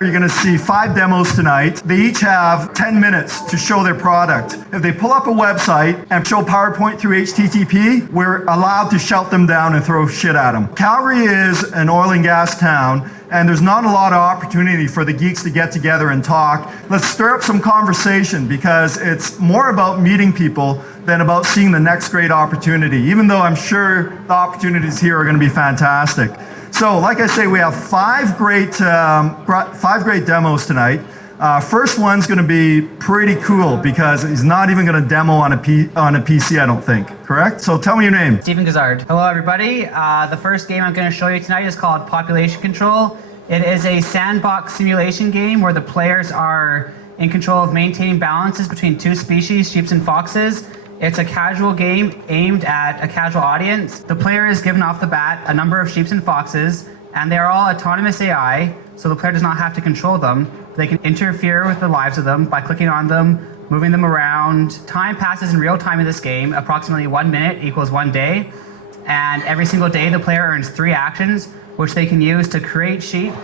You're going to see 5 demos tonight. They each have 10 minutes to show their product. If they pull up a website and show PowerPoint through HTTP, we're allowed to shout them down and throw shit at them. Calgary is an oil and gas town, and there's not a lot of opportunity for the geeks to get together and talk. Let's stir up some conversation, because it's more about meeting people than about seeing the next great opportunity, even though I'm sure the opportunities here are going to be fantastic. So, like I say, we have 5 great demos tonight. First one's going to be pretty cool, because he's not even going to demo on a PC, I don't think. Correct? So tell me your name. Stephen Gazzard. Hello, everybody. The first game I'm going to show you tonight is called Population Control. It is a sandbox simulation game where the players are in control of maintaining balances between 2 species, sheep and foxes. It's a casual game aimed at a casual audience. The player is given off the bat a number of sheep and foxes, and they are all autonomous AI, so the player does not have to control them. They can interfere with the lives of them by clicking on them, moving them around. Time passes in real time in this game. Approximately 1 minute equals 1 day. And every single day, the player earns 3 actions, which they can use to create sheep,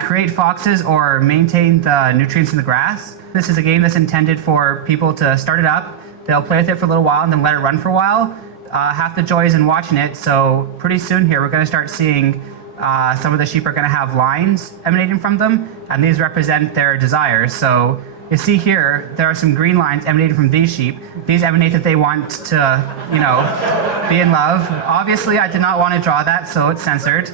create foxes, or maintain the nutrients in the grass. This is a game that's intended for people to start it up. They'll play with it for a little while and then let it run for a while. Half the joy is in watching it, so pretty soon here we're going to start seeing some of the sheep are going to have lines emanating from them, and these represent their desires. So you see here, there are some green lines emanating from these sheep. These emanate that they want to, be in love. Obviously, I did not want to draw that, so it's censored.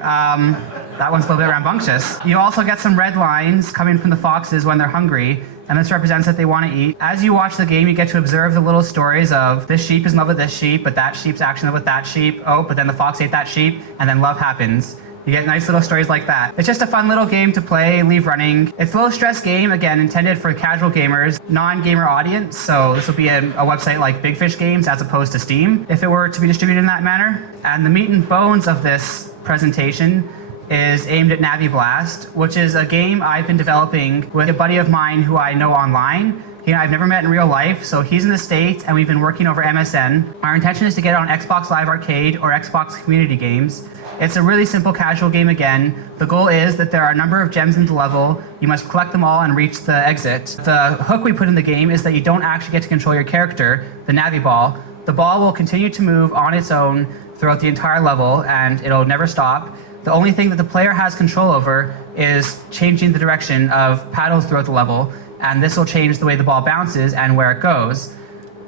That one's a little bit rambunctious. You also get some red lines coming from the foxes when they're hungry, and this represents that they want to eat. As you watch the game, you get to observe the little stories of this sheep is in love with this sheep, but that sheep's actually in love with that sheep. Oh, but then the fox ate that sheep, and then love happens. You get nice little stories like that. It's just a fun little game to play, leave running. It's a low stress game, again, intended for casual gamers, non-gamer audience, so this will be a website like Big Fish Games as opposed to Steam, if it were to be distributed in that manner. And the meat and bones of this presentation is aimed at Navi Blast, which is a game I've been developing with a buddy of mine who I know online. He and I have never met in real life, so he's in the States and we've been working over MSN. Our intention is to get it on Xbox Live Arcade or Xbox Community Games. It's a really simple casual game again. The goal is that there are a number of gems in the level. You must collect them all and reach the exit. The hook we put in the game is that you don't actually get to control your character, the Navi ball. The ball will continue to move on its own throughout the entire level and it'll never stop. The only thing that the player has control over is changing the direction of paddles throughout the level, and this will change the way the ball bounces and where it goes.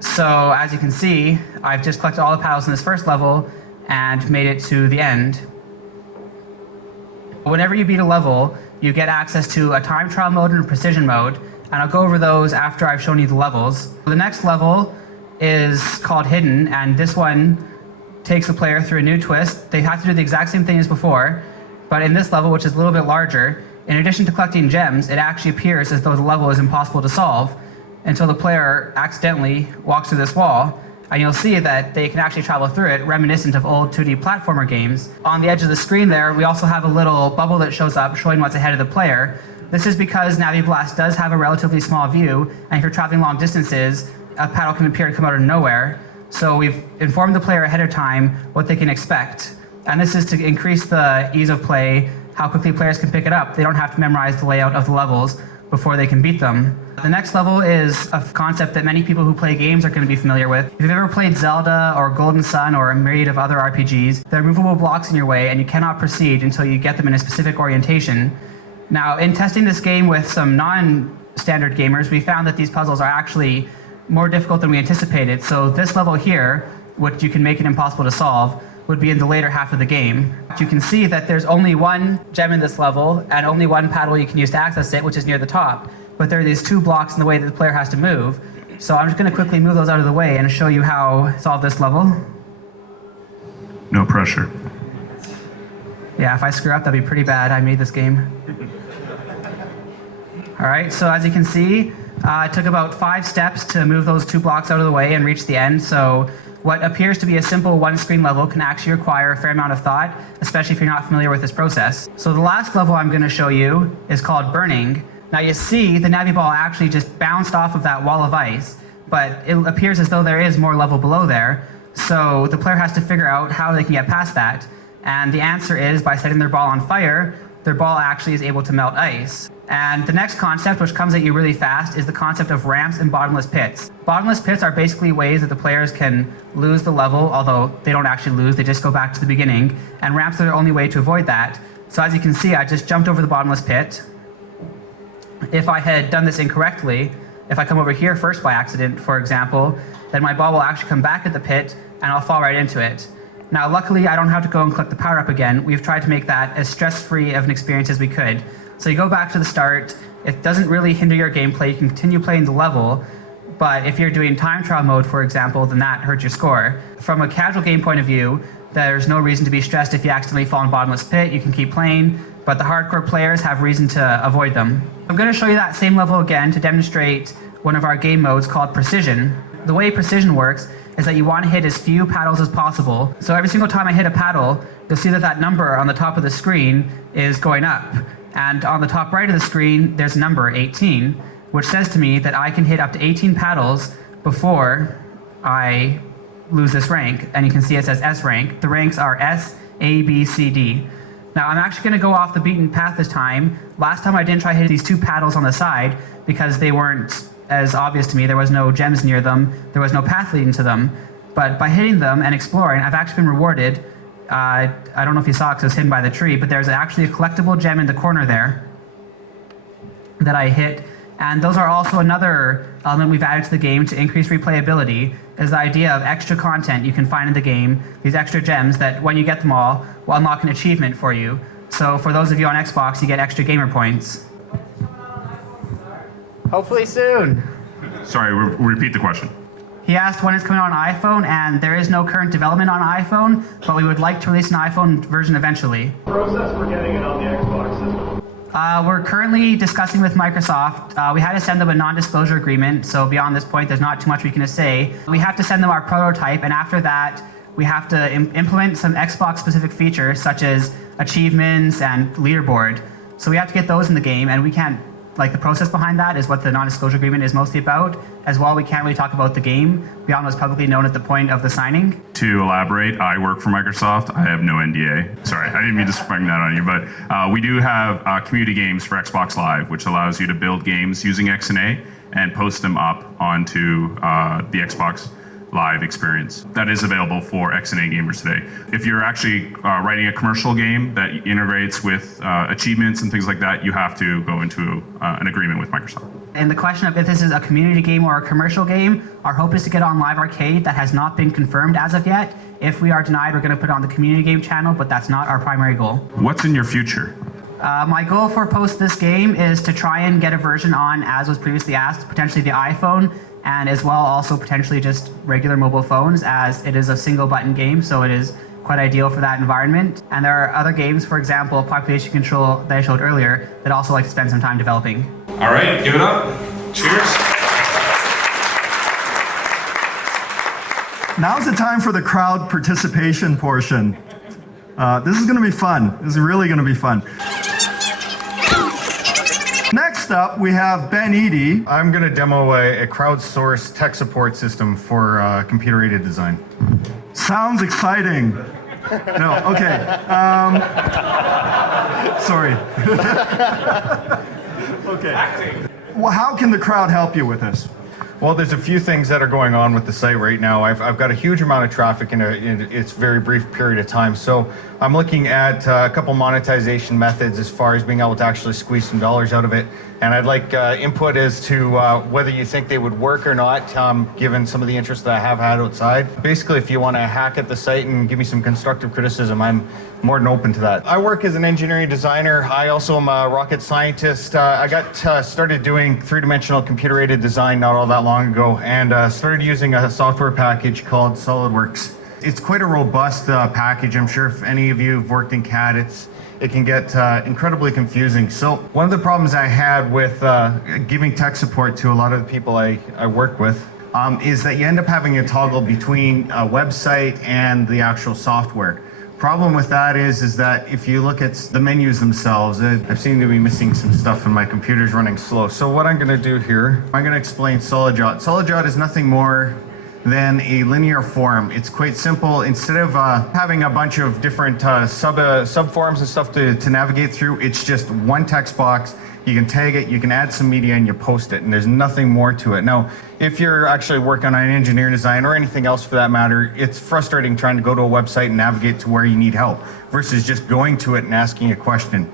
So as you can see, I've just collected all the paddles in this first level and made it to the end. Whenever you beat a level, you get access to a time trial mode and a precision mode, and I'll go over those after I've shown you the levels. The next level is called Hidden, and this one takes the player through a new twist. They have to do the exact same thing as before, but in this level, which is a little bit larger, in addition to collecting gems, it actually appears as though the level is impossible to solve until the player accidentally walks through this wall, and you'll see that they can actually travel through it, reminiscent of old 2D platformer games. On the edge of the screen there, we also have a little bubble that shows up showing what's ahead of the player. This is because Navi Blast does have a relatively small view, and if you're traveling long distances, a paddle can appear to come out of nowhere. So we've informed the player ahead of time what they can expect. And this is to increase the ease of play, how quickly players can pick it up. They don't have to memorize the layout of the levels before they can beat them. The next level is a concept that many people who play games are going to be familiar with. If you've ever played Zelda or Golden Sun or a myriad of other RPGs, there are movable blocks in your way and you cannot proceed until you get them in a specific orientation. Now, in testing this game with some non-standard gamers, we found that these puzzles are actually more difficult than we anticipated. So this level here, which you can make it impossible to solve, would be in the later half of the game. You can see that there's only one gem in this level and only one paddle you can use to access it, which is near the top. But there are these 2 blocks in the way that the player has to move. So I'm just going to quickly move those out of the way and show you how to solve this level. No pressure. Yeah, if I screw up, that'd be pretty bad. I made this game. All right, so as you can see, it took about 5 steps to move those 2 blocks out of the way and reach the end. So What appears to be a simple one-screen level can actually require a fair amount of thought, especially if you're not familiar with this process. So the last level I'm going to show you is called Burning. Now you see the Navi ball actually just bounced off of that wall of ice, but it appears as though there is more level below there. So the player has to figure out how they can get past that. And the answer is by setting their ball on fire, their ball actually is able to melt ice. And the next concept, which comes at you really fast, is the concept of ramps and bottomless pits. Bottomless pits are basically ways that the players can lose the level, although they don't actually lose, they just go back to the beginning. And ramps are the only way to avoid that. So as you can see, I just jumped over the bottomless pit. If I had done this incorrectly, if I come over here first by accident, for example, then my ball will actually come back at the pit and I'll fall right into it. Now, luckily, I don't have to go and click the power up again. We've tried to make that as stress-free of an experience as we could. So you go back to the start. It doesn't really hinder your gameplay. You can continue playing the level, but if you're doing time trial mode, for example, then that hurts your score. From a casual game point of view, there's no reason to be stressed if you accidentally fall in bottomless pit. You can keep playing, but the hardcore players have reason to avoid them. I'm going to show you that same level again to demonstrate one of our game modes called Precision. The way Precision works is that you want to hit as few paddles as possible. So every single time I hit a paddle, you'll see that that number on the top of the screen is going up. And on the top right of the screen, there's a number 18, which says to me that I can hit up to 18 paddles before I lose this rank. And you can see it says S rank. The ranks are S, A, B, C, D. Now I'm actually going to go off the beaten path this time. Last time I didn't try hitting these two paddles on the side because they weren't as obvious to me. There was no gems near them. There was no path leading to them. But by hitting them and exploring, I've actually been rewarded. I don't know if you saw it because it was hidden by the tree, but there's actually a collectible gem in the corner there that I hit. And those are also another element we've added to the game to increase replayability, is the idea of extra content you can find in the game, these extra gems that when you get them all will unlock an achievement for you. So for those of you on Xbox, you get extra gamer points. Hopefully soon. Sorry, repeat the question. He asked when it's coming out on iPhone, and there is no current development on iPhone, but we would like to release an iPhone version eventually. Process for getting it on the Xbox system. We're currently discussing with Microsoft. We had to send them a non-disclosure agreement, so beyond this point, there's not too much we can say. We have to send them our prototype, and after that, we have to implement some Xbox-specific features, such as achievements and leaderboard. So we have to get those in the game, and we can't, the process behind that is what the non-disclosure agreement is mostly about. As well, we can't really talk about the game beyond what's publicly known at the point of the signing. To elaborate, I work for Microsoft. I have no NDA. Sorry, I didn't mean to spring that on you, but we do have community games for Xbox Live, which allows you to build games using XNA and post them up onto the Xbox Live experience. That is available for XNA gamers today. If you're actually writing a commercial game that integrates with achievements and things like that, you have to go into an agreement with Microsoft. And the question of if this is a community game or a commercial game, our hope is to get on Live Arcade. That has not been confirmed as of yet. If we are denied, we're going to put it on the community game channel, but that's not our primary goal. What's in your future? My goal for post this game is to try and get a version on, as was previously asked, potentially the iPhone, and as well also potentially just regular mobile phones, as it is a single button game, so it is quite ideal for that environment. And there are other games, for example, Population Control that I showed earlier, that also like to spend some time developing. All right, give it up. Cheers. Now's the time for the crowd participation portion. This is going to be fun. This is really going to be fun. Next up, we have Ben Eadie. I'm going to demo a crowdsourced tech support system for computer-aided design. Sounds exciting. No, okay. Sorry. Okay. Well, how can the crowd help you with this? Well, there's a few things that are going on with the site right now. I've got a huge amount of traffic in its very brief period of time. So I'm looking at a couple monetization methods as far as being able to actually squeeze some dollars out of it. And I'd like input as to whether you think they would work or not, given some of the interest that I have had outside. Basically, if you want to hack at the site and give me some constructive criticism, I'm more than open to that. I work as an engineering designer. I also am a rocket scientist. I got started doing three-dimensional computer-aided design not all that long ago, and started using a software package called SolidWorks. It's quite a robust package. I'm sure if any of you have worked in CAD, it can get incredibly confusing. So one of the problems I had with giving tech support to a lot of the people I work with is that you end up having a toggle between a website and the actual software. Problem with that is that if you look at the menus themselves, I seem to be missing some stuff and my computer's running slow. So what I'm going to do here, I'm going to explain SolidJot. SolidJot is nothing more than a linear form. It's quite simple. Instead of having a bunch of different subforms and stuff to navigate through, it's just one text box. You can tag it, you can add some media, and you post it, and there's nothing more to it. Now, if you're actually working on an engineering design or anything else for that matter, it's frustrating trying to go to a website and navigate to where you need help versus just going to it and asking a question.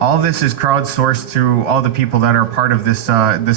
All of this is crowdsourced through all the people that are part of this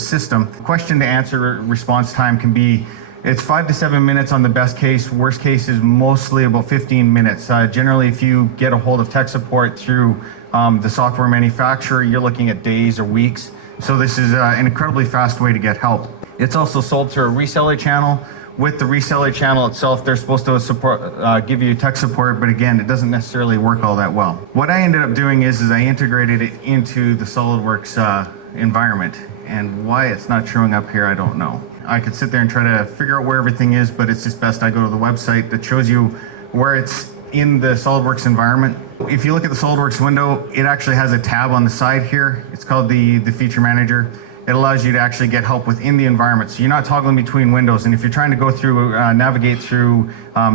system. Question to answer response time can be, it's 5 to 7 minutes on the best case. Worst case is mostly about 15 minutes. Generally, if you get a hold of tech support through the software manufacturer, you're looking at days or weeks. So this is an incredibly fast way to get help. It's also sold through a reseller channel. With the reseller channel itself, they're supposed to support, give you tech support, but again, it doesn't necessarily work all that well. What I ended up doing is I integrated it into the SolidWorks environment. And why it's not showing up here, I don't know. I could sit there and try to figure out where everything is, but it's just best I go to the website that shows you where it's in the SolidWorks environment. If you look at the SolidWorks window, it actually has a tab on the side here. It's called the Feature Manager. It allows you to actually get help within the environment. So you're not toggling between windows. And if you're trying to go through, navigate through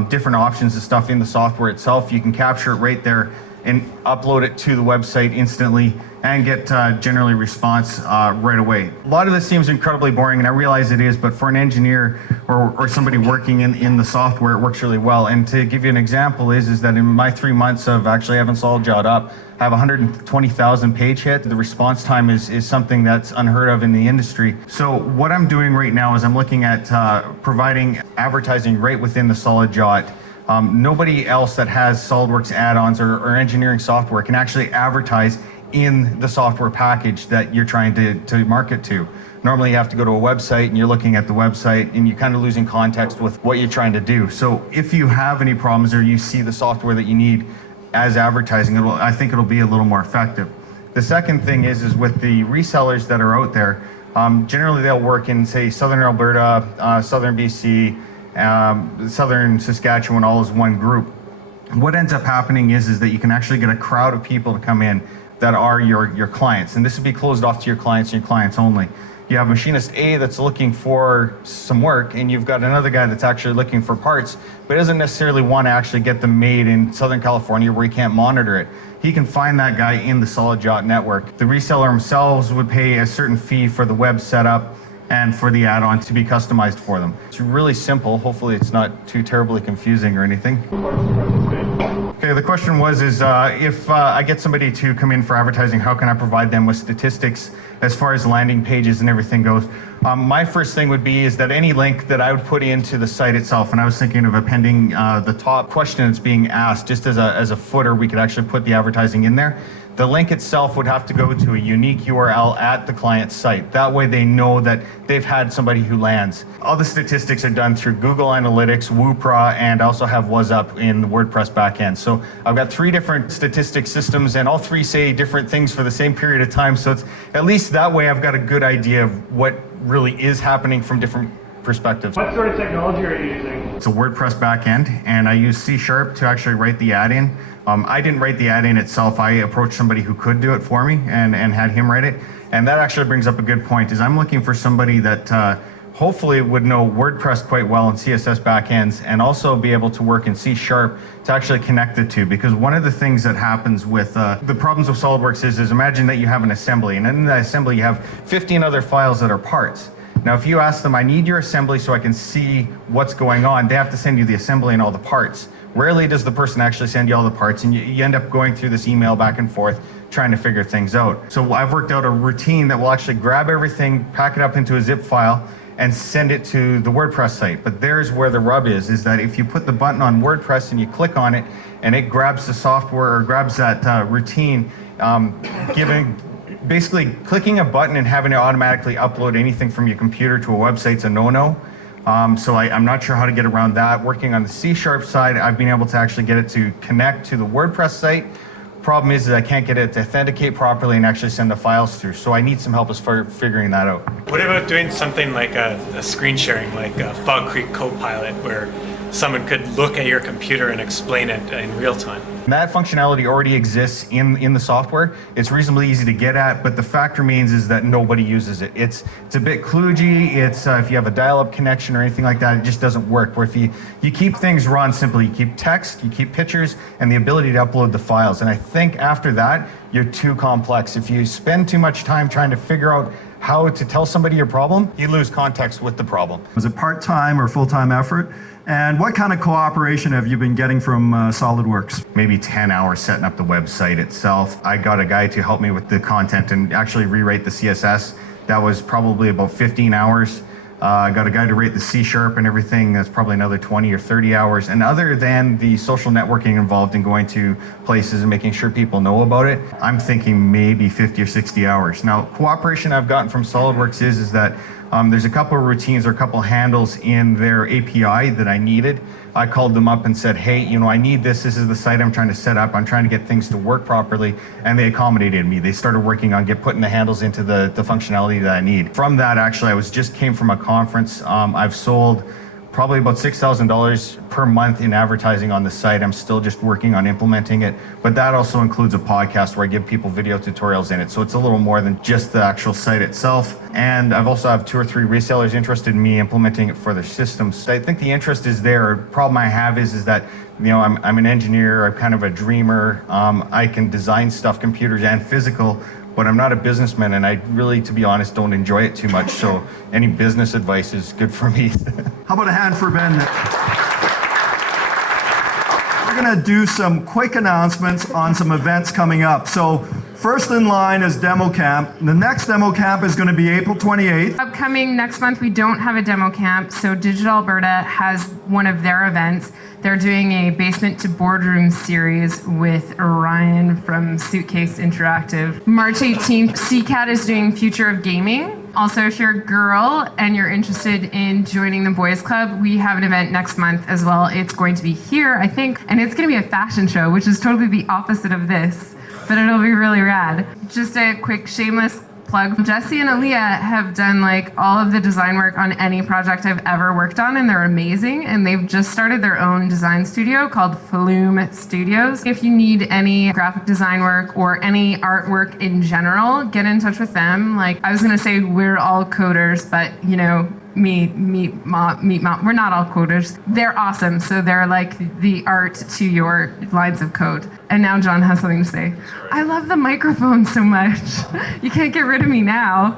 different options and stuff in the software itself, you can capture it right there and upload it to the website instantly and get generally response right away. A lot of this seems incredibly boring, and I realize it is, but for an engineer or somebody working in the software, it works really well. And to give you an example is that in my 3 months of actually having SolidJot up, I have 120,000 page hit. The response time is something that's unheard of in the industry. So what I'm doing right now is I'm looking at providing advertising right within the SolidJot. Nobody else that has SolidWorks add-ons or engineering software can actually advertise in the software package that you're trying to market to. Normally you have to go to a website and you're looking at the website and you're kind of losing context with what you're trying to do. So if you have any problems or you see the software that you need as advertising, I think it'll be a little more effective. The second thing is with the resellers that are out there, generally they'll work in, say, Southern Alberta, Southern BC, Southern Saskatchewan, all as one group. What ends up happening is that you can actually get a crowd of people to come in that are your clients, and this would be closed off to your clients and your clients only. You have machinist A that's looking for some work, and you've got another guy that's actually looking for parts, but doesn't necessarily want to actually get them made in Southern California where he can't monitor it. He can find that guy in the SolidJot network. The reseller themselves would pay a certain fee for the web setup and for the add-on to be customized for them. It's really simple. Hopefully it's not too terribly confusing or anything. Okay, the question was if I get somebody to come in for advertising, how can I provide them with statistics as far as landing pages and everything goes? My first thing would be is that any link that I would put into the site itself, and I was thinking of appending the top question that's being asked just as a footer, we could actually put the advertising in there. The link itself would have to go to a unique URL at the client's site. That way they know that they've had somebody who lands. All the statistics are done through Google Analytics, Woopra, and I also have WasUp in the WordPress backend. So I've got 3 different statistics systems, and all 3 say different things for the same period of time. So it's at least that way I've got a good idea of what really is happening from different perspectives. What sort of technology are you using? It's a WordPress backend, and I use C# to actually write the add-in. I didn't write the add-in itself. I approached somebody who could do it for me and had him write it. And that actually brings up a good point, is I'm looking for somebody that hopefully would know WordPress quite well and CSS backends, and also be able to work in C# to actually connect the two. Because one of the things that happens with the problems with SolidWorks is imagine that you have an assembly, and in that assembly you have 15 other files that are parts. Now, if you ask them, I need your assembly so I can see what's going on, they have to send you the assembly and all the parts. Rarely does the person actually send you all the parts, and you end up going through this email back and forth trying to figure things out. So I've worked out a routine that will actually grab everything, pack it up into a zip file, and send it to the WordPress site. But there's where the rub is that if you put the button on WordPress and you click on it, and it grabs the software or grabs that routine, basically clicking a button and having it automatically upload anything from your computer to a website's a no-no. So I'm not sure how to get around that. Working on the C# side, I've been able to actually get it to connect to the WordPress site Problem is I can't get it to authenticate properly and actually send the files through. So I need some help as far as figuring that out. What about doing something like a screen sharing, like a Fog Creek Copilot, where someone could look at your computer and explain it in real time? That functionality already exists in the software. It's reasonably easy to get at, but the fact remains is that nobody uses it. It's a bit kludgy. It's if you have a dial-up connection or anything like that, it just doesn't work. Where if you keep things raw and simple, you keep text, you keep pictures, and the ability to upload the files. And I think after that, you're too complex. If you spend too much time trying to figure out how to tell somebody your problem, you lose context with the problem. Was it part-time or full-time effort? And what kind of cooperation have you been getting from SolidWorks? Maybe 10 hours setting up the website itself. I got a guy to help me with the content and actually rewrite the CSS. That was probably about 15 hours. I got a guy to rate the C# and everything. That's probably another 20 or 30 hours. And other than the social networking involved in going to places and making sure people know about it, I'm thinking maybe 50 or 60 hours. Now, cooperation I've gotten from SolidWorks is that there's a couple of routines or a couple of handles in their API that I needed. I called them up and said, hey, I need this. This is the site I'm trying to set up. I'm trying to get things to work properly. And they accommodated me. They started working on putting the handles into the functionality that I need. From that, actually, I came from a conference. I've sold probably about $6,000 per month in advertising on the site. I'm still just working on implementing it, but that also includes a podcast where I give people video tutorials in it. So it's a little more than just the actual site itself. And I've also have 2 or 3 resellers interested in me implementing it for their systems. So I think the interest is there. Problem I have is that I'm an engineer. I'm kind of a dreamer. I can design stuff, computers and physical, but I'm not a businessman, and I really, to be honest, don't enjoy it too much. So any business advice is good for me. How about a hand for Ben? We're going to do some quick announcements on some events coming up. So first in line is DemoCamp. The next DemoCamp is going to be April 28th. Upcoming next month, we don't have a DemoCamp, so Digital Alberta has one of their events. They're doing a Basement to Boardroom series with Ryan from Suitcase Interactive. March 18th, CCAT is doing Future of Gaming. Also, if you're a girl and you're interested in joining the boys club, we have an event next month as well. It's going to be here, I think, and it's going to be a fashion show, which is totally the opposite of this, but it'll be really rad. Just a quick shameless plug. Jesse and Aaliyah have done all of the design work on any project I've ever worked on, and they're amazing. And they've just started their own design studio called Flume Studios. If you need any graphic design work or any artwork in general, get in touch with them. I was gonna say we're all coders, but we're not all coders. They're awesome, so they're the art to your lines of code. And now John has something to say. I love the microphone so much. You can't get rid of me now.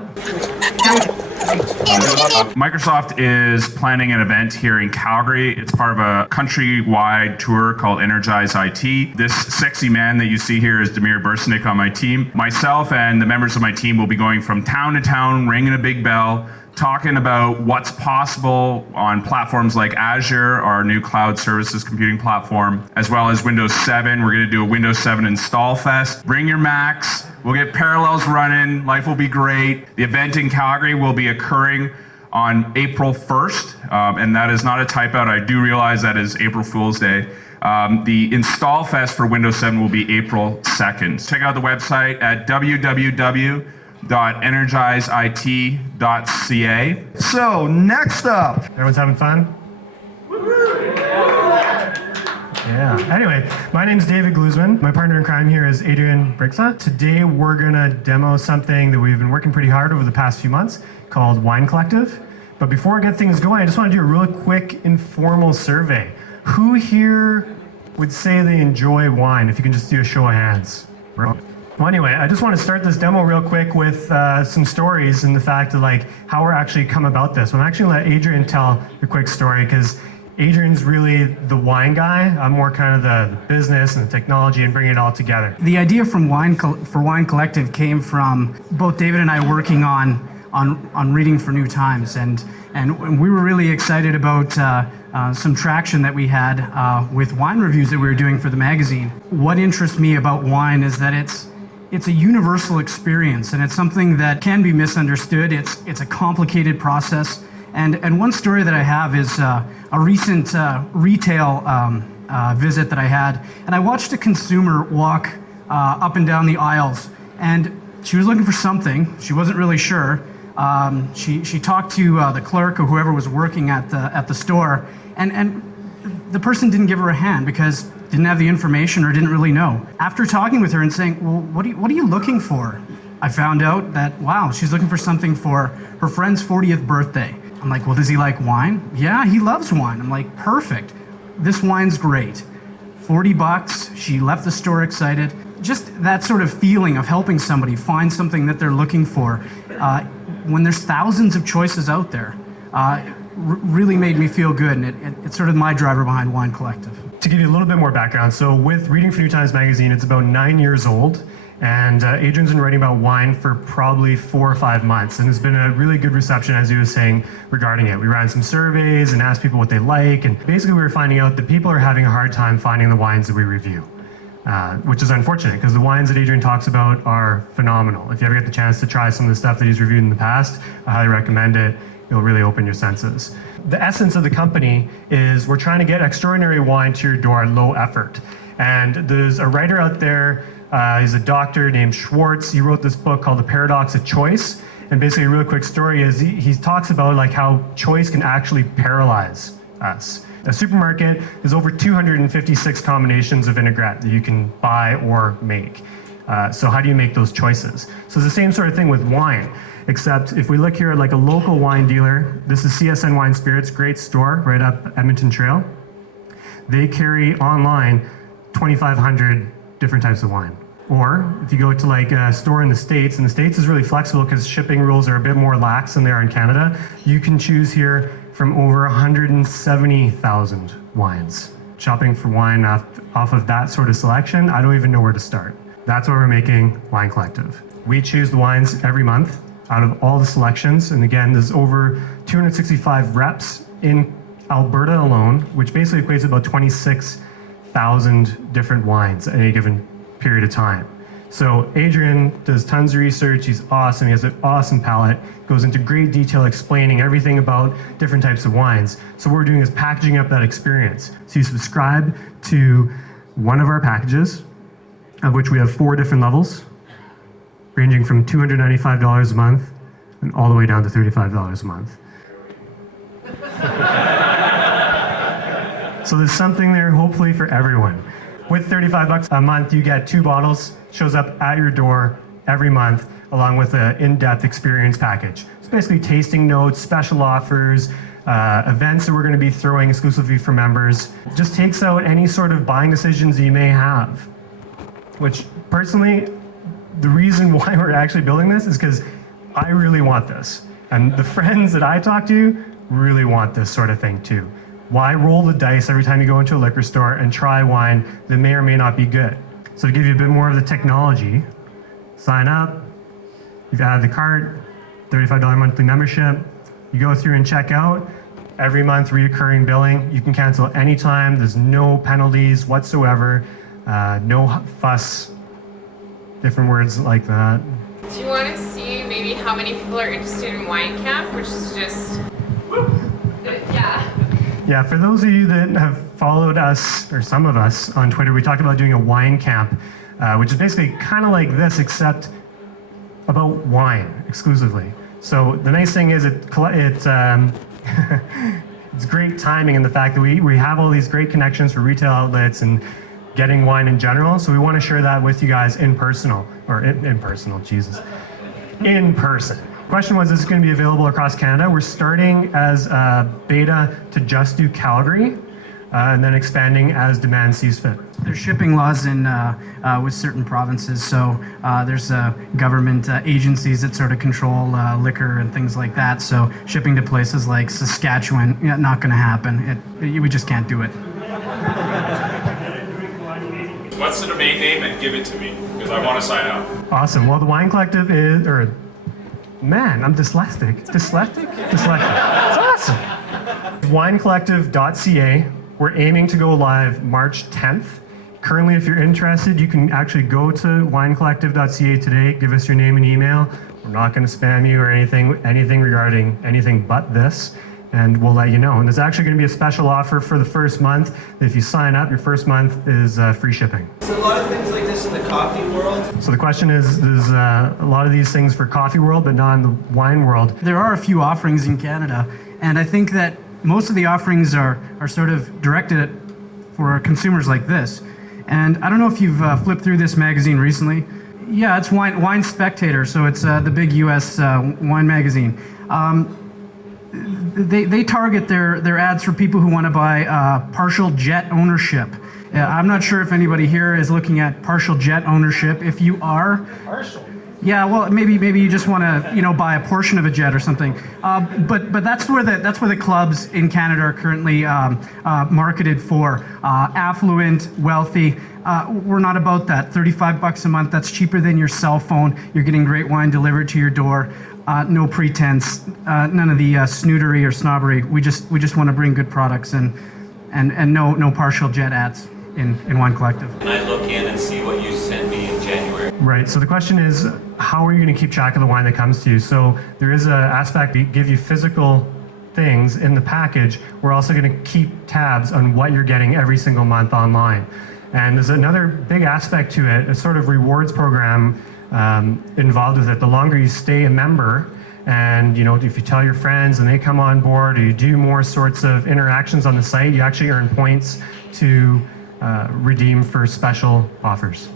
Microsoft is planning an event here in Calgary. It's part of a countrywide tour called Energize IT. This sexy man that you see here is Damir Bursanik on my team. Myself and the members of my team will be going from town to town, ringing a big bell, talking about what's possible on platforms like Azure, our new cloud services computing platform, as well as Windows 7. We're going to do a Windows 7 install fest. Bring your Macs. We'll get parallels running. Life will be great. The event in Calgary will be occurring on April 1st, and that is not a typo. I do realize that is April Fool's Day. The install fest for Windows 7 will be April 2nd. Check out the website at www.energizeit.ca. So next up. Everyone's having fun? Yeah. Anyway, my name is David Gluzman. My partner in crime here is Adrian Bryksa. Today we're gonna demo something that we've been working pretty hard over the past few months called Wine Collective. But before I get things going, I just want to do a really quick informal survey. Who here would say they enjoy wine? If you can just do a show of hands. Well, anyway, I just want to start this demo real quick with some stories and the fact of how we're actually come about this. I'm actually going to let Adrian tell a quick story because Adrian's really the wine guy. I'm more kind of the business and the technology and bringing it all together. The idea for Wine Collective came from both David and I working on reading for New Times, and we were really excited about some traction that we had with wine reviews that we were doing for the magazine. What interests me about wine is that it's a universal experience, and it's something that can be misunderstood. It's a complicated process. And one story that I have is a recent retail visit that I had, and I watched a consumer walk up and down the aisles, and she was looking for something. She wasn't really sure. She talked to the clerk or whoever was working at the store, and the person didn't give her a hand because didn't have the information or didn't really know. After talking with her and saying, well, what are you looking for? I found out that, wow, she's looking for something for her friend's 40th birthday. I'm like, well, does he like wine? Yeah, he loves wine. I'm like, perfect. This wine's great. $40. She left the store excited. Just that sort of feeling of helping somebody find something that they're looking for when there's thousands of choices out there really made me feel good, and it's sort of my driver behind Wine Collective. To give you a little bit more background, so with Reading for New Times magazine, it's about 9 years old, and Adrian's been writing about wine for probably 4 or 5 months, and there's been a really good reception, as he was saying, regarding it. We ran some surveys and asked people what they like, and basically we were finding out that people are having a hard time finding the wines that we review. Which is unfortunate because the wines that Adrian talks about are phenomenal. If you ever get the chance to try some of the stuff that he's reviewed in the past, I highly recommend it. It'll really open your senses. The essence of the company is we're trying to get extraordinary wine to your door at low effort. And there's a writer out there, he's a doctor named Schwartz. He wrote this book called The Paradox of Choice. And basically a real quick story is he talks about like how choice can actually paralyze us. A supermarket is over 256 combinations of vinaigrette that you can buy or make. So how do you make those choices? So it's the same sort of thing with wine, except if we look here at like a local wine dealer, this is CSN Wine Spirits, great store right up Edmonton Trail. They carry online 2,500 different types of wine. Or if you go to like a store in the States, and the States is really flexible because shipping rules are a bit more lax than they are in Canada, you can choose here from over 170,000 wines. Shopping for wine off of that sort of selection, I don't even know where to start. That's why we're making Wine Collective. We choose the wines every month out of all the selections, and again, there's over 265 reps in Alberta alone, which basically equates to about 26,000 different wines at any given period of time. So Adrian does tons of research, he's awesome, he has an awesome palate, goes into great detail explaining everything about different types of wines. So what we're doing is packaging up that experience. So you subscribe to one of our packages, of which we have 4 different levels, ranging from $295 a month and all the way down to $35 a month. So there's something there hopefully for everyone. With $35 a month, you get 2 bottles, shows up at your door every month, along with an in-depth experience package. It's basically tasting notes, special offers, events that we're going to be throwing exclusively for members. Just takes out any sort of buying decisions you may have. Which, personally, the reason why we're actually building this is because I really want this. And the friends that I talk to really want this sort of thing too. Why roll the dice every time you go into a liquor store and try wine that may or may not be good? So to give you a bit more of the technology, sign up, you've added the cart, $35 monthly membership, you go through and check out, every month reoccurring billing, you can cancel anytime, there's no penalties whatsoever, no fuss, different words like that. Do you want to see maybe how many people are interested in Wine Camp, which is just, yeah. Yeah, for those of you that have followed us, or some of us, on Twitter, we talked about doing a wine camp, which is basically kind of like this, except about wine exclusively. So the nice thing is it's great timing in the fact that we have all these great connections for retail outlets and getting wine in general. So we want to share that with you guys in person. Question was, is this going to be available across Canada? We're starting as a beta to just do Calgary, and then expanding as demand sees fit. There's shipping laws in with certain provinces, so there's government agencies that sort of control liquor and things like that. So shipping to places like Saskatchewan, not going to happen. We just can't do it. What's the domain name and give it to me, because I want to sign up. Awesome. Well, the Wine Collective is, man, I'm dyslexic. Dyslexic? Dyslexic. It's awesome. Winecollective.ca. We're aiming to go live March 10th. Currently, if you're interested, you can actually go to winecollective.ca today, give us your name and email. We're not going to spam you or anything regarding anything but this. and we'll let you know. And there's actually going to be a special offer for the first month. If you sign up, your first month is free shipping. There's a lot of things like this in the coffee world. So the question is, there's a lot of these things for coffee world, but not in the wine world. There are a few offerings in Canada, and I think that most of the offerings are sort of directed at, for consumers like this. And I don't know if you've flipped through this magazine recently. Yeah, it's Wine Spectator, so it's the big U.S. Wine magazine. They target their ads for people who want to buy partial jet ownership. I'm not sure if anybody here is looking at partial jet ownership. If you are, Partial. yeah, well, maybe you just want to buy a portion of a jet or something. But that's where the clubs in Canada are currently marketed for. Affluent, wealthy. We're not about that. $35 a month. That's cheaper than your cell phone. You're getting great wine delivered to your door. No pretense. None of the snootery or snobbery. We just want to bring good products and no partial jet ads in Wine Collective. Can I look in and see what you sent me in January? Right, so the question is, how are you going to keep track of the wine that comes to you? So there is an aspect that give you physical things in the package. We're also going to keep tabs on what you're getting every single month online. And there's another big aspect to it, a sort of rewards program involved with it. The longer you stay a member, and if you tell your friends and they come on board, or you do more sorts of interactions on the site, you actually earn points to redeem for special offers.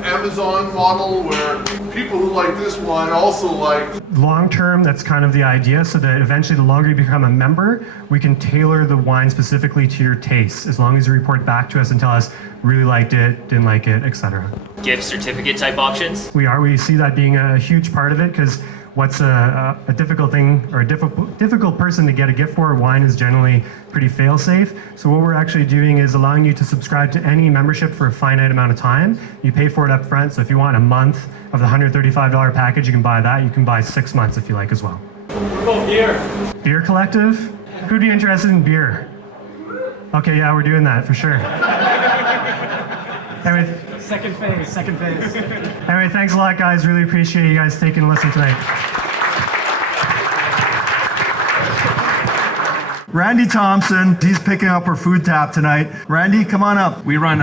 Amazon model where people who like this wine also like. Long term, that's kind of the idea, so that eventually the longer you become a member, we can tailor the wine specifically to your tastes, as long as you report back to us and tell us really liked it, didn't like it, etc. Gift certificate type options? We see that being a huge part of it, because what's a difficult thing, or a difficult person to get a gift for, wine is generally pretty fail-safe. So what we're actually doing is allowing you to subscribe to any membership for a finite amount of time. You pay for it up front, so if you want a month of the $135 package, you can buy that. You can buy 6 months if you like as well. What about beer? Beer Collective? Who'd be interested in beer? Okay, yeah, we're doing that for sure. Anyway, Second phase. Anyway, thanks a lot, guys. Really appreciate you guys taking a listen tonight. Randy Thompson, he's picking up our food tab tonight. Randy, come on up. We run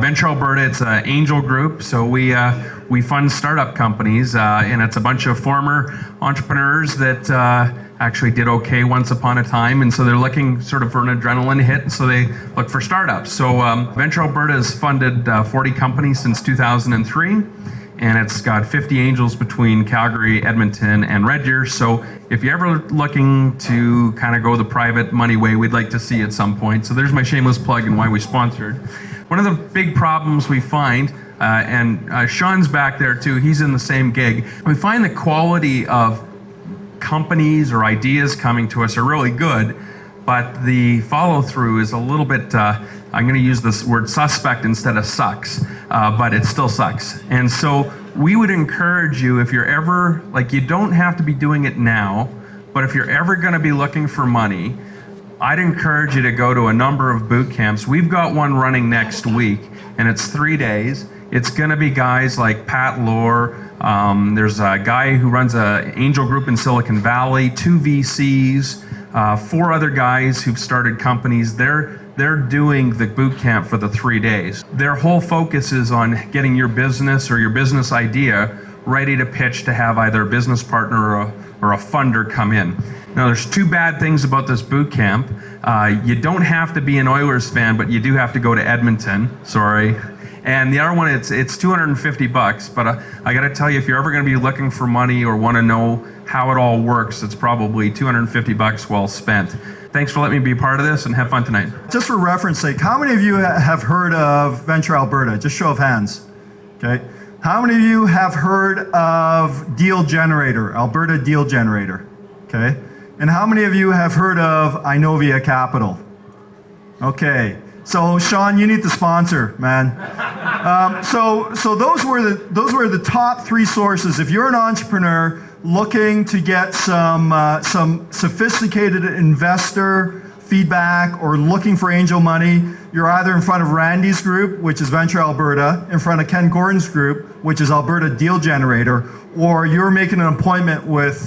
Venture Alberta. It's an angel group, so we fund startup companies, and it's a bunch of former entrepreneurs that actually did okay once upon a time, and so they're looking sort of for an adrenaline hit, and so they look for startups. So Venture Alberta has funded 40 companies since 2003, and it's got 50 angels between Calgary, Edmonton, and Red Deer. So if you're ever looking to kind of go the private money way, we'd like to see you at some point. So there's my shameless plug and why we sponsored. One of the big problems we find, and Sean's back there too, he's in the same gig, we find the quality of companies or ideas coming to us are really good, but the follow-through is a little bit, I'm going to use this word suspect instead of sucks, but it still sucks. And so we would encourage you, if you're ever, you don't have to be doing it now, but if you're ever going to be looking for money, I'd encourage you to go to a number of boot camps. We've got one running next week, and it's 3 days. It's going to be guys like Pat Lohr. There's a guy who runs an angel group in Silicon Valley, 2 VCs, 4 other guys who've started companies. They're doing the boot camp for the 3 days. Their whole focus is on getting your business or your business idea ready to pitch to have either a business partner or a funder come in. Now, there's 2 bad things about this boot camp. You don't have to be an Oilers fan, but you do have to go to Edmonton. Sorry. And the other one, it's $250, but I got to tell you, if you're ever going to be looking for money or want to know how it all works, it's probably $250 well spent. Thanks for letting me be a part of this, and have fun tonight. Just for reference sake, how many of you have heard of Venture Alberta? Just show of hands. Okay. How many of you have heard of Deal Generator, Alberta Deal Generator? Okay. And how many of you have heard of Inovia Capital? Okay. So Sean, you need to sponsor, man. So those were the top 3 sources. If you're an entrepreneur looking to get some sophisticated investor feedback or looking for angel money, you're either in front of Randy's group, which is Venture Alberta, in front of Ken Gordon's group, which is Alberta Deal Generator, or you're making an appointment with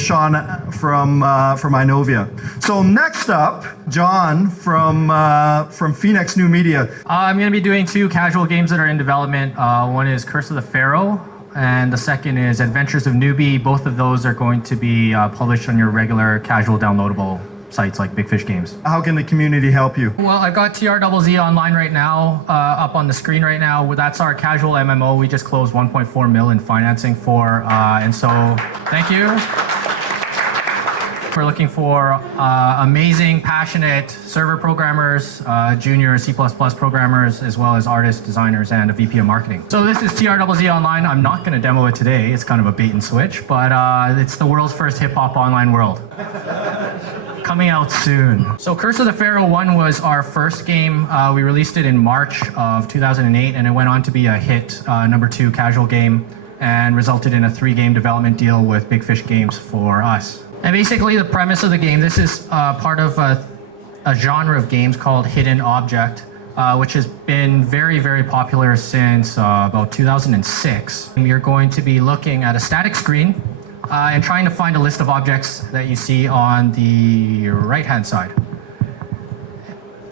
Sean from Inovia. So next up, John from Phoenix New Media. I'm going to be doing 2 casual games that are in development. One is Curse of the Pharaoh, and the second is Adventures of Newbie. Both of those are going to be published on your regular casual downloadable sites like Big Fish Games. How can the community help you? Well, I've got TRZZ online right now, up on the screen right now. That's our casual MMO. We just closed 1.4 mil in financing for, and so thank you. We're looking for amazing, passionate server programmers, junior C++ programmers, as well as artists, designers, and a VP of marketing. So this is TRZZ Online. I'm not going to demo it today. It's kind of a bait and switch, but it's the world's first hip-hop online world. Coming out soon. So Curse of the Pharaoh 1 was our first game. We released it in March of 2008, and it went on to be a hit #2 casual game and resulted in a 3-game development deal with Big Fish Games for us. And basically the premise of the game, this is part of a genre of games called Hidden Object, which has been very, very popular since about 2006. You're going to be looking at a static screen and trying to find a list of objects that you see on the right-hand side.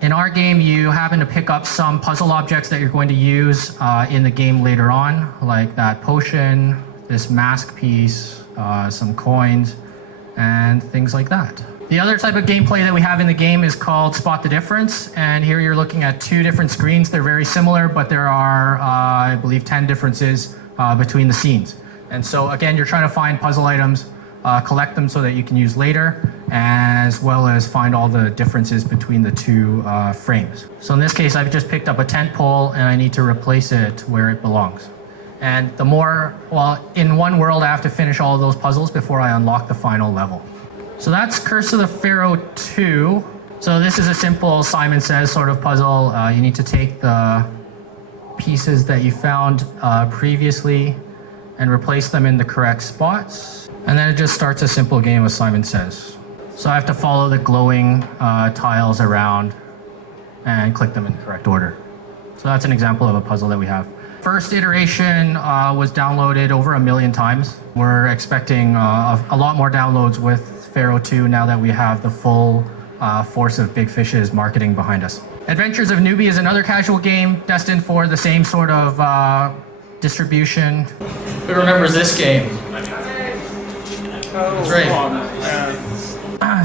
In our game, you happen to pick up some puzzle objects that you're going to use in the game later on, like that potion, this mask piece, some coins, and things like that. The other type of gameplay that we have in the game is called Spot the Difference, and here you're looking at 2 different screens. They're very similar, but there are, I believe, 10 differences between the scenes. And so again, you're trying to find puzzle items, collect them so that you can use later, as well as find all the differences between the 2 frames. So in this case, I've just picked up a tent pole and I need to replace it where it belongs. And in one world, I have to finish all of those puzzles before I unlock the final level. So that's Curse of the Pharaoh 2. So this is a simple Simon Says sort of puzzle. You need to take the pieces that you found previously and replace them in the correct spots. And then it just starts a simple game of Simon Says. So I have to follow the glowing tiles around and click them in the correct order. So that's an example of a puzzle that we have. First iteration was downloaded over 1 million times. We're expecting a lot more downloads with Pharaoh 2 now that we have the full force of Big Fish's marketing behind us. Adventures of Newbie is another casual game destined for the same sort of distribution. Who remembers this game? That's right.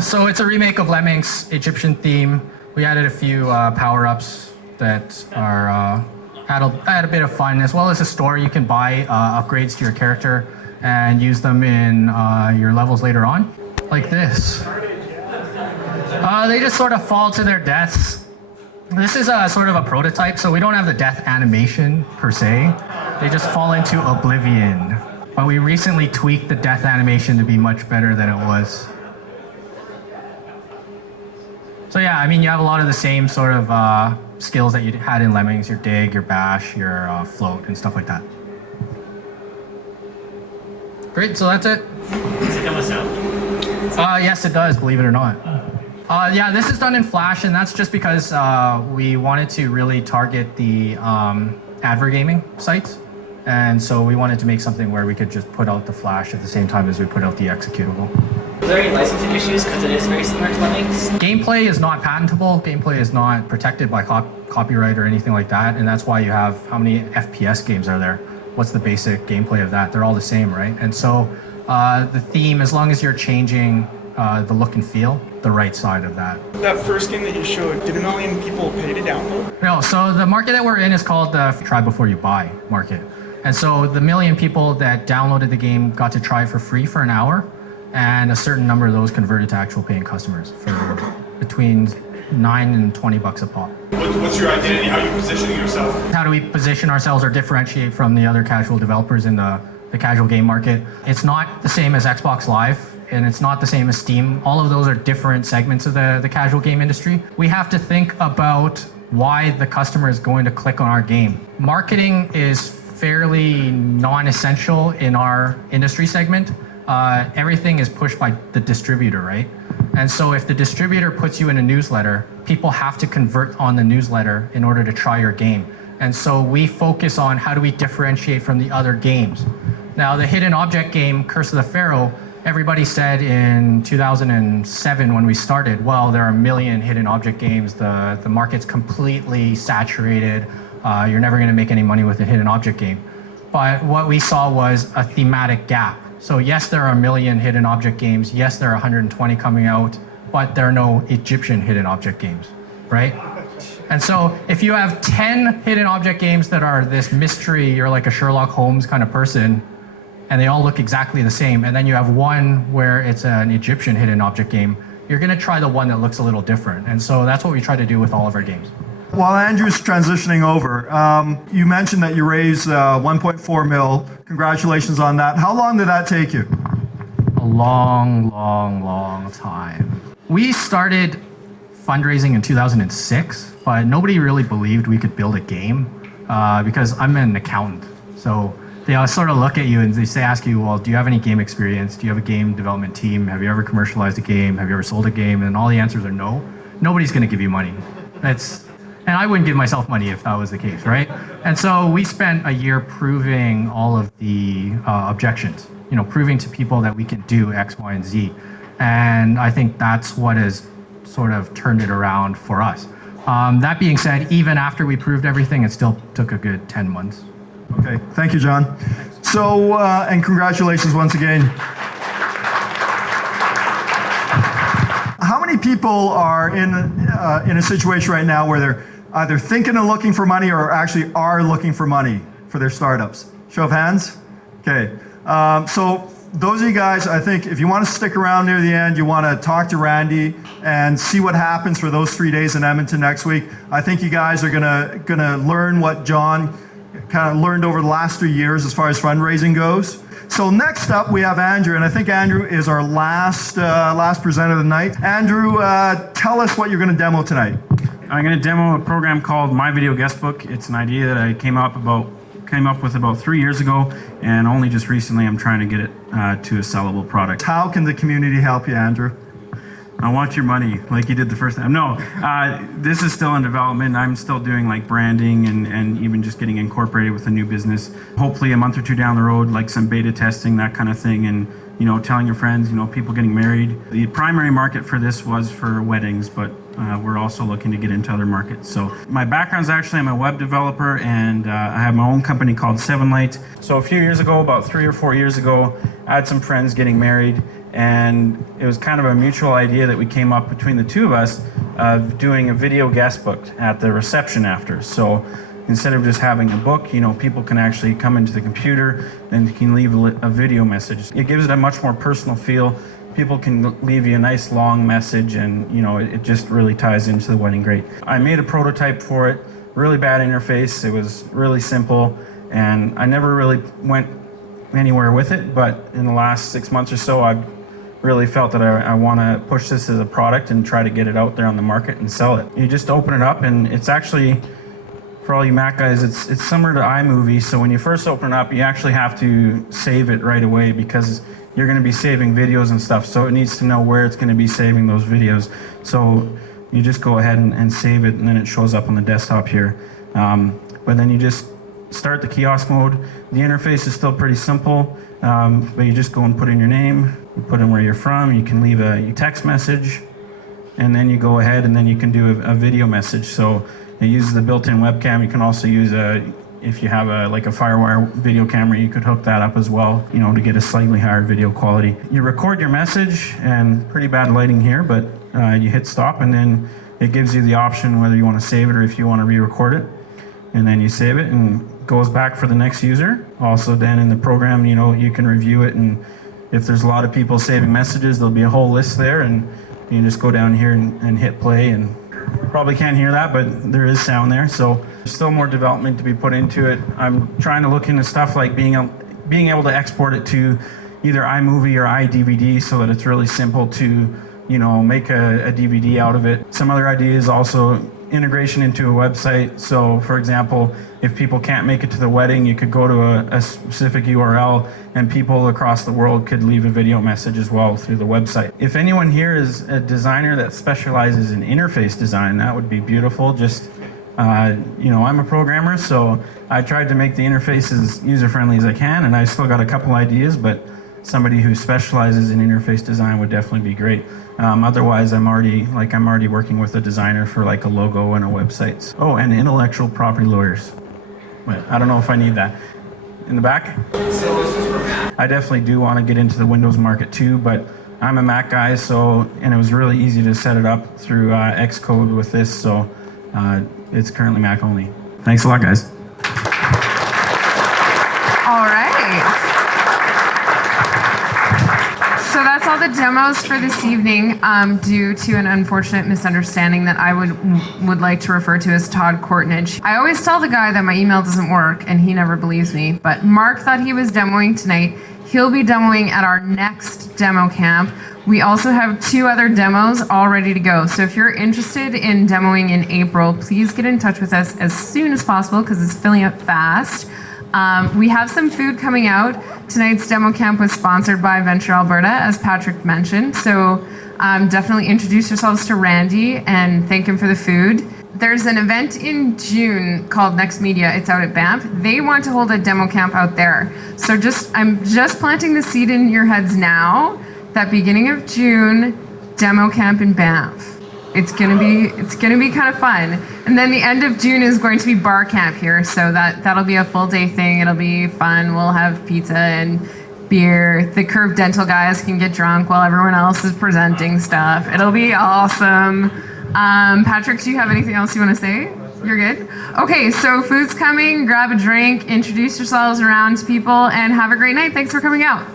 So it's a remake of Lemmings, Egyptian theme. We added a few power-ups that are add a bit of fun, as well as a store. You can buy upgrades to your character and use them in your levels later on, like this. They just sort of fall to their deaths. This is a sort of a prototype, so we don't have the death animation per se. They just fall into oblivion. But we recently tweaked the death animation to be much better than it was. So yeah, I mean, you have a lot of the same sort of skills that you had in Lemmings, your dig, your bash, your float, and stuff like that. Great, so that's it. Does it come with sound? Yes, it does, believe it or not. Yeah, this is done in Flash, and that's just because we wanted to really target the advergaming sites. And so we wanted to make something where we could just put out the Flash at the same time as we put out the executable. Is there any licensing issues because it is very similar to Lemmings? Gameplay is not patentable. Gameplay is not protected by copyright or anything like that. And that's why you have, how many FPS games are there? What's the basic gameplay of that? They're all the same, right? And so the theme, as long as you're changing the look and feel, the right side of that. That first game that you showed, did 1 million people pay to download? No, so the market that we're in is called the try before you buy market. And so the 1 million people that downloaded the game got to try it for free for an hour, and a certain number of those converted to actual paying customers for between $9 and $20 a pop. What's your identity? How are you positioning yourself? How do we position ourselves or differentiate from the other casual developers in the casual game market? It's not the same as Xbox Live, and it's not the same as Steam. All of those are different segments of the casual game industry. We have to think about why the customer is going to click on our game. Marketing is fairly non-essential in our industry segment. Everything is pushed by the distributor, right? And so if the distributor puts you in a newsletter, people have to convert on the newsletter in order to try your game. And so we focus on how do we differentiate from the other games. Now, the hidden object game, Curse of the Pharaoh, everybody said in 2007 when we started, well, there are a million hidden object games. The market's completely saturated. You're never going to make any money with a hidden object game. But what we saw was a thematic gap. So yes, there are a million hidden object games. Yes, there are 120 coming out, but there are no Egyptian hidden object games, right? And so if you have 10 hidden object games that are this mystery, you're like a Sherlock Holmes kind of person, and they all look exactly the same, and then you have one where it's an Egyptian hidden object game, you're going to try the one that looks a little different. And so that's what we try to do with all of our games. While Andrew's transitioning over, you mentioned that you raised 1.4 mil. Congratulations on that. How long did that take you? A long time. We started fundraising in 2006, but nobody really believed we could build a game because I'm an accountant. So they all sort of look at you and they ask you, well, do you have any game experience? Do you have a game development team? Have you ever commercialized a game? Have you ever sold a game? And all the answers are no. Nobody's going to give you money. And I wouldn't give myself money if that was the case, right? And so we spent a year proving all of the objections, proving to people that we can do X, Y, and Z. And I think that's what has sort of turned it around for us. That being said, even after we proved everything, it still took a good 10 months. Okay, thank you, John. So, and congratulations once again. How many people are in a situation right now where they're either thinking of looking for money or actually are looking for money for their startups? Show of hands? Okay. So those of you guys, I think if you want to stick around near the end, you want to talk to Randy and see what happens for those 3 days in Edmonton next week. I think you guys are gonna learn what John kind of learned over the last 3 years as far as fundraising goes. So next up we have Andrew, and I think Andrew is our last presenter of the night. Andrew, tell us what you're going to demo tonight. I'm going to demo a program called My Video Guestbook. It's an idea that I came up with about 3 years ago, and only just recently I'm trying to get it to a sellable product. How can the community help you, Andrew? I want your money, like you did the first time. No, this is still in development. I'm still doing like branding and even just getting incorporated with a new business. Hopefully a month or two down the road, like some beta testing, that kind of thing, and telling your friends, people getting married. The primary market for this was for weddings, but we're also looking to get into other markets. So my background is actually I'm a web developer, and I have my own company called 7Light. So a few years ago, about 3 or 4 years ago, I had some friends getting married, and it was kind of a mutual idea that we came up between the two of us of doing a video guest book at the reception after. So instead of just having a book, people can actually come into the computer and you can leave a video message. It gives it a much more personal feel. People can leave you a nice long message, and it just really ties into the wedding great. I made a prototype for it, really bad interface. It was really simple, and I never really went anywhere with it, but in the last 6 months or so, I've really felt that I want to push this as a product and try to get it out there on the market and sell it. You just open it up, and it's actually, for all you Mac guys, it's similar to iMovie. So when you first open it up, you actually have to save it right away because you're going to be saving videos and stuff. So it needs to know where it's going to be saving those videos. So you just go ahead and save it, and then it shows up on the desktop here. But then you just start the kiosk mode. The interface is still pretty simple, but you just go and put in your name, you put in where you're from, you can leave a text message, and then you go ahead and then you can do a video message. So it uses the built-in webcam. You can also use if you have like a FireWire video camera, you could hook that up as well, to get a slightly higher video quality. You record your message, and pretty bad lighting here, but you hit stop, and then it gives you the option whether you want to save it or if you want to re-record it. And then you save it and goes back for the next user. Also then in the program, you can review it, and if there's a lot of people saving messages, there'll be a whole list there, and you can just go down here and hit play, and probably can't hear that, but there is sound there. So there's still more development to be put into it. I'm trying to look into stuff like being able to export it to either iMovie or iDVD so that it's really simple to, make a DVD out of it. Some other ideas also integration into a website. So for example, if people can't make it to the wedding, you could go to a specific URL and people across the world could leave a video message as well through the website. If anyone here is a designer that specializes in interface design, that would be beautiful. Just I'm a programmer, so I tried to make the interface as user-friendly as I can, and I still got a couple ideas, but somebody who specializes in interface design would definitely be great. Otherwise, I'm already working with a designer for like a logo and a website. Oh, and intellectual property lawyers. But I don't know if I need that. In the back? I definitely do want to get into the Windows market too, but I'm a Mac guy, and it was really easy to set it up through Xcode with this, so it's currently Mac only. Thanks a lot, guys. All right. So that's all the demos for this evening, due to an unfortunate misunderstanding that I would like to refer to as Todd Courtnage. I always tell the guy that my email doesn't work, and he never believes me, but Mark thought he was demoing tonight. He'll be demoing at our next demo camp. We also have 2 other demos all ready to go. So if you're interested in demoing in April, please get in touch with us as soon as possible because it's filling up fast. We have some food coming out. Tonight's demo camp was sponsored by Venture Alberta, as Patrick mentioned. So definitely introduce yourselves to Randy and thank him for the food. There's an event in June called Next Media. It's out at Banff. They want to hold a demo camp out there. So I'm just planting the seed in your heads now that beginning of June, demo camp in Banff. It's gonna be kind of fun. And then the end of June is going to be bar camp here, so that'll be a full day thing. It'll be fun. We'll have pizza and beer. The Curved Dental guys can get drunk while everyone else is presenting stuff. It'll be awesome. Patrick, do you have anything else you want to say? You're good? Okay, so food's coming. Grab a drink, introduce yourselves around to people, and have a great night. Thanks for coming out.